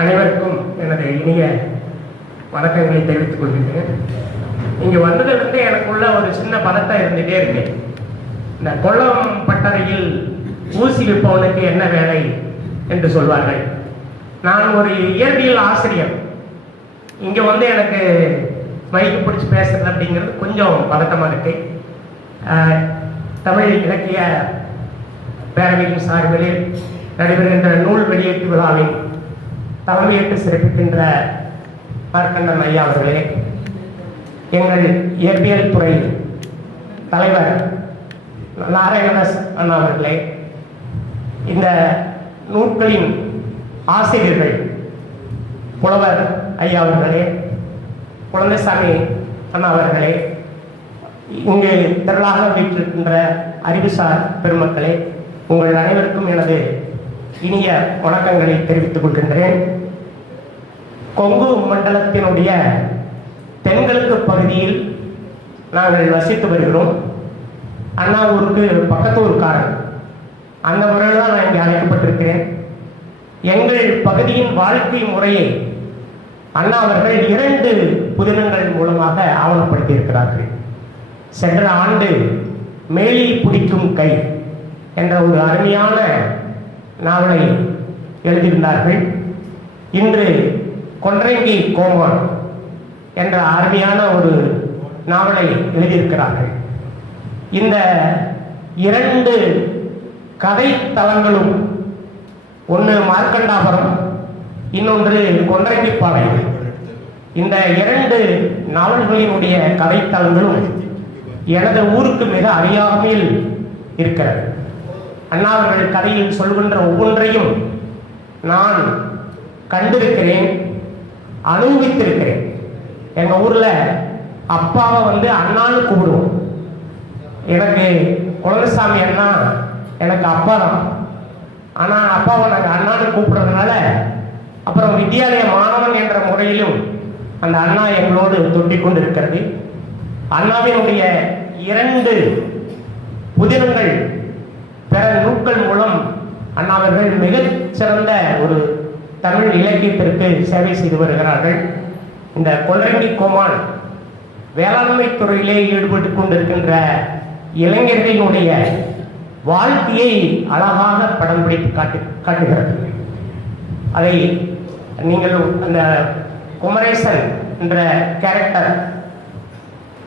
என்னுடைய இனிய வணக்கங்களை தெரிவித்துக் கொள்கிறேன் இங்கே வந்ததிலிருந்து எனக்குள்ள ஒரு சின்ன பதட்டம் இருந்துகிட்டே இருக்கு. இந்த கொல்லம் பட்டறையில் ஊசி விற்பவனுக்கு என்ன வேலை என்று சொல்வார்கள். நான் ஒரு இயற்பியல் ஆசிரியர். இங்கே வந்து எனக்கு மைக்கு பிடிச்சி பேசுறது அப்படிங்கிறது கொஞ்சம் பதட்டமாக இருக்கு. தமிழ் இலக்கிய பேரவையின் சார்பில் நடைபெறுகின்ற நூல் வெளியீட்டு விழாவின் தலைமையேற்று சிறப்பிக்கின்ற மார்க்கண்டன் ஐயா அவர்களே எங்கள் இயற்பியல் துறை தலைவர் நாராயணதாஸ் அண்ணா அவர்களே இந்த நூட்களின் ஆசிரியர்கள் புலவர் ஐயா அவர்களே குழந்தைசாமி அண்ணா அவர்களே இங்கு திரளாக வீற்றிருக்கின்ற அறிவுசார் பெருமக்களே உங்கள் அனைவருக்கும் எனது இனிய வணக்கங்களை தெரிவித்துக் கொள்கின்றேன். கொங்கு மண்டலத்தினுடைய தென்கிழக்கு பகுதியில் நாங்கள் வசித்து வருகிறோம். அண்ணா ஊருக்கு பக்கத்து ஊருக்காரன் அந்த முறையில் தான் நான் இங்கே அழைக்கப்பட்டிருக்கிறேன். எங்கள் பகுதியின் வாழ்க்கை முறையை அண்ணா அவர்கள் இரண்டு புதினங்கள் மூலமாக ஆவணப்படுத்தியிருக்கிறார்கள். சென்ற ஆண்டு மேலி பிடிக்கும் கை என்ற ஒரு அருமையான நாவலை எழுதியிருந்தார்கள். இன்று கொன்றைங்கி கோமான் என்ற அருமையான ஒரு நாவலை எழுதியிருக்கிறார்கள். இந்த இரண்டு கதை தளங்களும் ஒன்று மார்க்கண்டாபுரம் இன்னொன்று கொன்றைங்கிப்பாளையம் இந்த இரண்டு நாவல்களினுடைய கதைத்தளங்களும் எனது ஊருக்கு மிக அறியாமையில் இருக்கிறது. அண்ணா அவர்கள் கதையில் சொல்கின்ற ஒவ்வொன்றையும் நான் கண்டிருக்கிறேன். அனுபவித்திருக்கிறேன். எங்க ஊர்ல அப்பாவை வந்து அண்ணான்னு கூப்பிடுவோம். எனக்கு குழந்தைசாமி அண்ணா எனக்கு அப்பா தான். ஆனால் அப்பாவை நாங்கள் அண்ணான்னு கூப்பிடுறதுனால அப்புறம் வித்யாலய மாணவன் என்ற முறையிலும் அந்த அண்ணா எங்களோடு தூட்டிக் கொண்டு இருக்கிறது அண்ணாவினுடைய இரண்டு புதினங்கள் பிற நூட்கள் மூலம் அண்ணாவர்கள் மிகச்சிறந்த ஒரு தமிழ் இலக்கியத்திற்கு சேவை செய்து வருகிறார்கள். இந்த கொல்லங்கி கோமான் வேளாண்மை துறையிலே ஈடுபட்டு கொண்டிருக்கின்ற இளைஞர்களினுடைய வாழ்க்கையை அழகாக படம் பிடித்து காட்டு காட்டுகிறது. அதை நீங்கள் அந்த குமரேசன் என்ற கேரக்டர்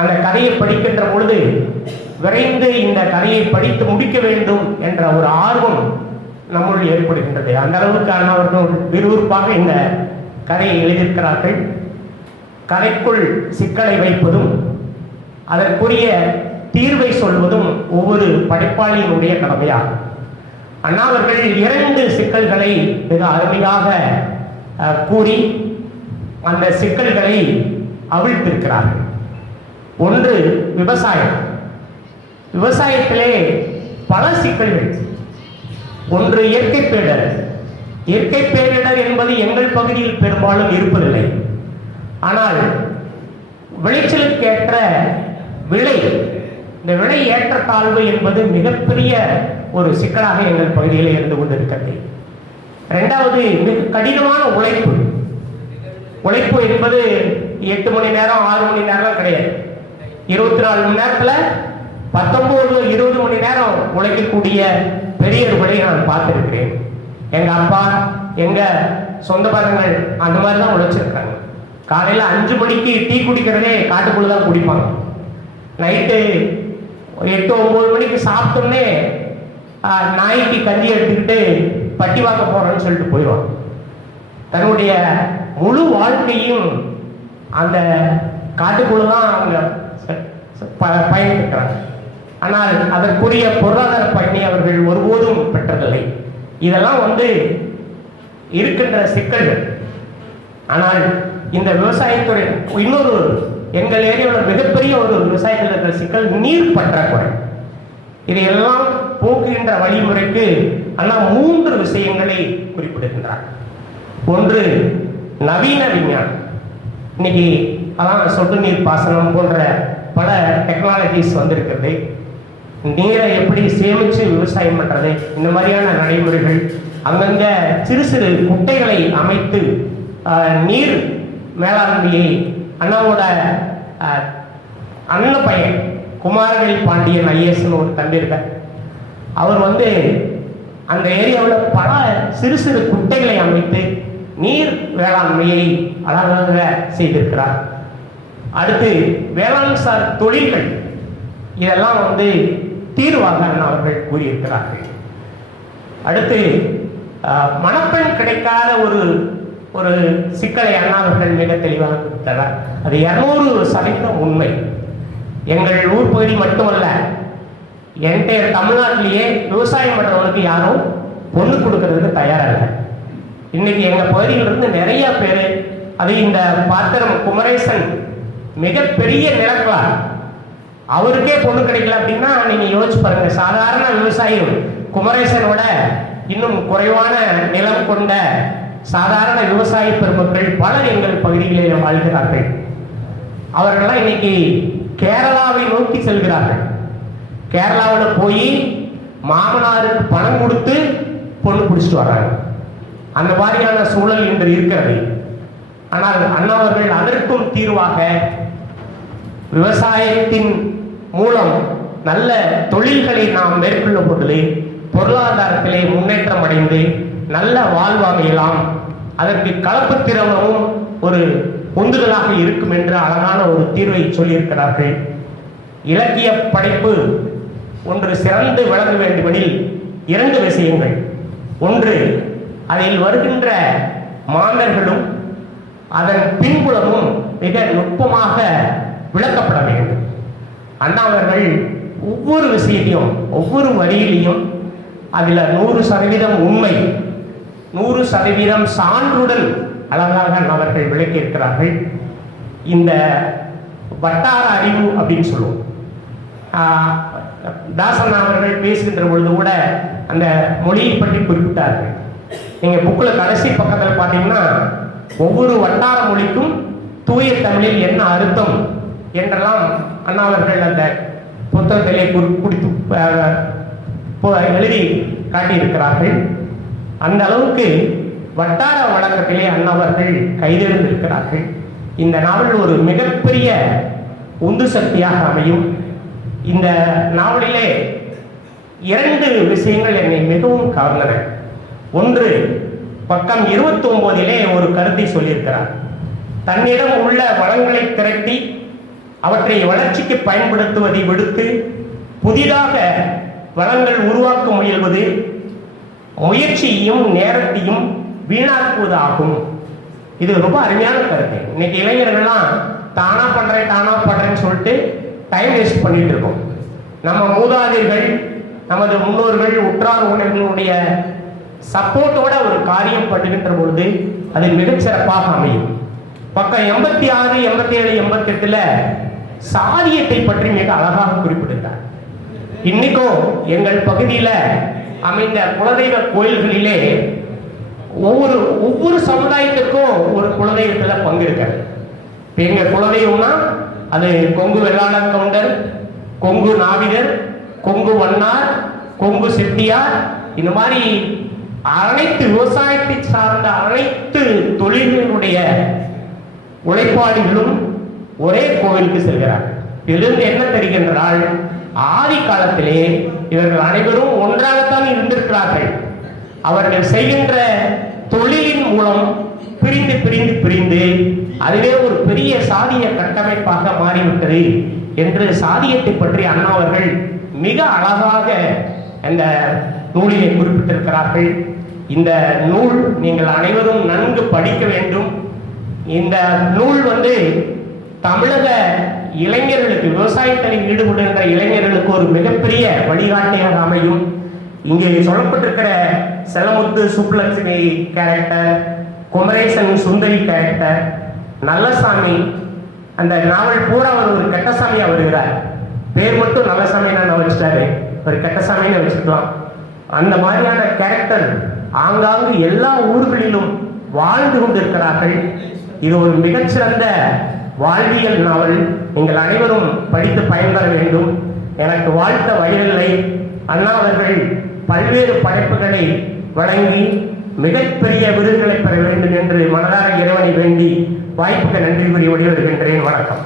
அந்த கதையை படிக்கின்ற பொழுது விரைந்து இந்த கதையை படித்து முடிக்க வேண்டும் என்ற ஒரு ஆர்வம் நம்முள் ஏற்படுகின்றது. அந்த அளவுக்கு அவர்கள் விறுவிறுப்பாக இந்த கதையை எழுதியிருக்கிறார்கள். கதைக்குள் சிக்கலை வைப்பதும் அதற்குரிய தீர்வை சொல்வதும் ஒவ்வொரு படைப்பாளியினுடைய கடமையாகும். அண்ணா அவர்கள் இரண்டு சிக்கல்களை மிக அருமையாக கூறி அந்த சிக்கல்களை அவிழ்த்திருக்கிறார்கள். ஒன்று விவசாயம். விவசாயத்திலே பல சிக்கல்கள். ஒன்று இயற்கை பேரிடர். இயற்கை பேரிடர் என்பது எங்கள் பகுதியில் பெரும்பாலும் இருப்பதில்லை. ஆனால் விளைச்சலுக்கேற்ற விலை இந்த விலை ஏற்றத்தாழ்வு என்பது மிகப்பெரிய ஒரு சிக்கலாக எங்கள் பகுதியில் இருந்து கொண்டிருக்கிறது. இரண்டாவது மிக கடினமான உழைப்பு. உழைப்பு என்பது எட்டு மணி நேரம் ஆறு மணி நேரம் கிடையாது. இருபத்தி நாலு மணி நேரத்தில் பத்தொன்பது இருபது மணி நேரம் உழைக்கக்கூடிய பெரியவர்களை நான் பார்த்துருக்கிறேன். எங்கள் அப்பா எங்கள் சொந்த பந்தங்கள் அந்த மாதிரி தான் உழைச்சிருக்காங்க. காலையில் அஞ்சு மணிக்கு டீ குடிக்கிறதே காட்டுக்குள்ள தான் குடிப்பாங்க. நைட்டு எட்டு ஒம்பது மணிக்கு சாப்பிட்டோன்னே நாய்க்கு கஞ்சி எடுத்துக்கிட்டு பட்டி வாங்க போகிறோன்னு சொல்லிட்டு போயிடுவாங்க. தன்னுடைய முழு வாழ்க்கையும் அந்த காட்டுக்குள்ள தான் அவங்க பயன்பெற்றாங்க. ஆனால் அதற்குரிய பொருளாதார பயனை அவர்கள் ஒருபோதும் பெற்றதில்லை. இதெல்லாம் வந்து இருக்கின்ற சிக்கல்கள். ஆனால் இந்த விவசாயத்துறை இன்னொரு எங்கள் ஏரியாவில் மிகப்பெரிய ஒரு விவசாயத்தில் இருக்கிற சிக்கல் நீர் பற்றாக்குறை. இதையெல்லாம் போக்குகின்ற வழிமுறைக்கு அண்ணா மூன்று விஷயங்களை குறிப்பிடுகின்றார். ஒன்று நவீன விஞ்ஞானம். இன்னைக்கு அதான் சொட்டு நீர் பாசனம் போன்ற பல டெக்னாலஜிஸ் வந்திருக்கிறது. நீரை எப்படி சேமிச்சு விவசாயம் பண்றது? இந்த மாதிரியான நடைமுறைகள். அங்கங்க சிறு சிறு குட்டைகளை அமைத்து நீர் மேலாண்மையை அண்ணாவோட அண்ணன் பையன் குமாரவேல் பாண்டியன் ஐஎஸ்னு ஒரு தம்பி இருக்கார். அவர் வந்து அந்த ஏரியாவில் பல சிறு சிறு குட்டைகளை அமைத்து நீர் வேளாண்மையை அழகாக செய்திருக்கிறார். அடுத்து வேளாண் சார் தொழில்கள். இதெல்லாம் வந்து தீர்வாக அவர்கள் கூறியிருக்கிறார்கள். அடுத்து மணப்பெண் கிடைக்காத ஒரு ஒரு சிக்கலை அண்ணா அவர்கள் மிக தெளிவாக கொடுத்தார் அது இரநூறு சதவீதம் உண்மை. எங்கள் ஊர் பகுதி மட்டுமல்ல என்டையர் தமிழ்நாட்டிலேயே விவசாயம் பண்றவனுக்கு யாரும் பொண்ணு கொடுக்கறதுக்கு தயாராக இல்லை இன்னைக்கு எங்கள் பகுதியிலிருந்து நிறைய பேர் அது இந்த பாத்திரம் குமரேசன் மிகப்பெரிய நிலக்கலாம் அவருக்கே பொண்ணு கிடைக்கல அப்படின்னா நீங்க யோசிச்சு பாருங்க. சாதாரண விவசாயம் குமரேசனோட இன்னும் குறைவான நிலம் கொண்ட சாதாரண விவசாய பெருமக்கள் பலர் எங்கள் பகுதிகளில் வாழ்கிறார்கள். அவர்கள்லாம் இன்னைக்கு கேரளாவை நோக்கி செல்கிறார்கள். கேரளாவில் போய் மாமனாருக்கு பணம் கொடுத்து பொண்ணு பிடிச்சிட்டு வர்றாங்க. அந்த மாதிரியான சூழல் இன்று இருக்கிறது. ஆனால் அண்ணாவர்கள் அதற்கும் தீர்வாக விவசாயத்தின் மூலம் நல்ல தொழில்களை நாம் மேற்கொள்ளும் பொழுது பொருளாதாரத்திலே முன்னேற்றம் அடைந்து நல்ல வாழ்வு அமையலாம் அதற்கு கலப்பு திரவமும் ஒரு உந்துதலாக இருக்கும் என்று அழகான ஒரு தீர்வை சொல்லியிருக்கிறார்கள். இலக்கிய படைப்பு ஒன்று சிறந்து விளங்க வேண்டுமெனில் இரண்டு விஷயங்கள். ஒன்று அதில் வருகின்ற மாந்தர்களும் அதன் பின்புலமும் மிக நுட்பமாக விளக்கப்பட வேண்டும். அண்ணாவர்கள் ஒவ்வொரு விஷயத்தையும் ஒவ்வொரு வரியிலையும் அதில் நூறு சதவீதம் உண்மை நூறு சதவீதம் சான்றுடன் அழகாக அவர்கள் விளக்கியிருக்கிறார்கள். இந்த வட்டார அறிவு அப்படின்னு சொல்லுவோம். தாசன் அவர்கள் பேசுகின்ற பொழுது கூட அந்த மொழியை பற்றி குறிப்பிட்டார்கள். நீங்கள் புக்கில் கடைசி பக்கத்தில் பார்த்தீங்கன்னா ஒவ்வொரு வட்டார மொழிக்கும் தூய தமிழில் என்ன அர்த்தம் என்றெல்லாம் அண்ணா அவர்கள் அந்த புத்தகத்திலே குறித்து எழுதி காட்டியிருக்கிறார்கள். அந்த அளவுக்கு வட்டார வழக்கத்திலே அண்ணாவர்கள் கைதெழுந்திருக்கிறார்கள் இந்த நாவல் ஒரு மிகப்பெரிய உந்து சக்தியாக அமையும். இந்த நாவலிலே இரண்டு விஷயங்கள் என்னை மிகவும் கவர்ந்தன. ஒன்று பக்கம் இருபத்தி ஒன்பதிலே ஒரு கருத்தை சொல்லியிருக்கிறார். தன்னிடம் உள்ள வளங்களை திரட்டி அவற்றை வளர்ச்சிக்கு பயன்படுத்துவதை விடுத்து புதிதாக வளங்கள் உருவாக்க முயல்வது முயற்சியையும் நேரத்தையும் வீணாக்குவதாகும். இது ரொம்ப அருமையான கருத்து. இன்னைக்கு இளைஞர்கள்லாம் தானா பண்றேன் தானா பண்றேன்னு சொல்லிட்டு டைம் வேஸ்ட் பண்ணிட்டு இருக்கோம். நம்ம மூதாதையர்கள் நமது முன்னோர்கள் உற்றார் உறவினர்களுடைய சப்போர்ட்டோட ஒரு காரியம் பண்ணுகின்ற பொழுது அது மிகச்சிறப்பாக அமையும். பக்கம் எண்பத்தி ஆறு எண்பத்தி ஏழு எண்பத்தி எட்டுல சாதியத்தை பற்றி மிக அழகாக குறிப்பிடுகிறார். இன்னைக்கும் எங்கள் பகுதியில் அமைந்த குலதெய்வ கோயில்களிலே ஒவ்வொரு ஒவ்வொரு சமுதாயத்துக்கும் ஒரு குலதெய்வத்தில் பங்கு இருக்கிறது. இப்ப எங்க குலதெய்வம்னா அது கொங்கு வெள்ளாள கவுண்டர் கொங்கு நாவிதர் கொங்கு வண்ணார் கொங்கு செட்டியார் இந்த மாதிரி அனைத்து விவசாயத்தை சார்ந்த அனைத்து தொழில்களுடைய உழைப்பாளிகளும் ஒரே கோவிலுக்கு செல்கிறார். இதிலிருந்து என்ன தெரிகின்றால் ஆதி காலத்திலே இவர்கள் அனைவரும் ஒன்றாகத்தான் இருந்திருக்கிறார்கள். அவர்கள் செய்கின்ற தொழிலின் மூலம் பிரிந்து பிரிந்து பிரிந்து அதுவே ஒரு பெரிய சாதிய கட்டமைப்பாக மாறிவிட்டது என்று சாதியத்தை பற்றி அண்ணா அவர்கள் மிக அழகாக அந்த நூலிலே குறிப்பிட்டிருக்கிறார்கள். இந்த நூல் நீங்கள் அனைவரும் நன்கு படிக்க வேண்டும். இந்த நூல் வந்து தமிழக இளைஞர்களுக்கு விவசாயத்தில் ஈடுபடுகின்ற இளைஞர்களுக்கு ஒரு மிகப்பெரிய வழிகாட்டியாக அமையும். இங்கே சொல்லப்பட்டிருக்கிற செலமுத்து சுப்புலட்சுமி கேரக்டர் குமரேசன் சுந்தரி கேரக்டர் நல்லசாமி அந்த நாவல் பூரா அவர் ஒரு கெட்டசாமியா வருகிறார். பேர் மட்டும் நல்லசாமி நான் வச்சுட்டாரு? ஒரு கெட்டசாமின்னு வச்சுக்கலாம். அந்த மாதிரியான கேரக்டர் ஆங்காங்கு எல்லா ஊர்களிலும் வாழ்ந்து கொண்டிருக்கிறார்கள். இது ஒரு மிகச்சிறந்த வாழ்வியல் நாவல் நீங்கள் அனைவரும் படித்து பயன்பெற வேண்டும். எனக்கு வாழ்த்த வயதில்லை அண்ணா அவர்கள் பல்வேறு படைப்புகளை வழங்கி மிகப்பெரிய விருதுகளை பெற வேண்டும் என்று மனதார இறைவனை வேண்டி வாய்ப்புக்கு நன்றி கூறி விடைபெறுகின்றேன். வணக்கம்.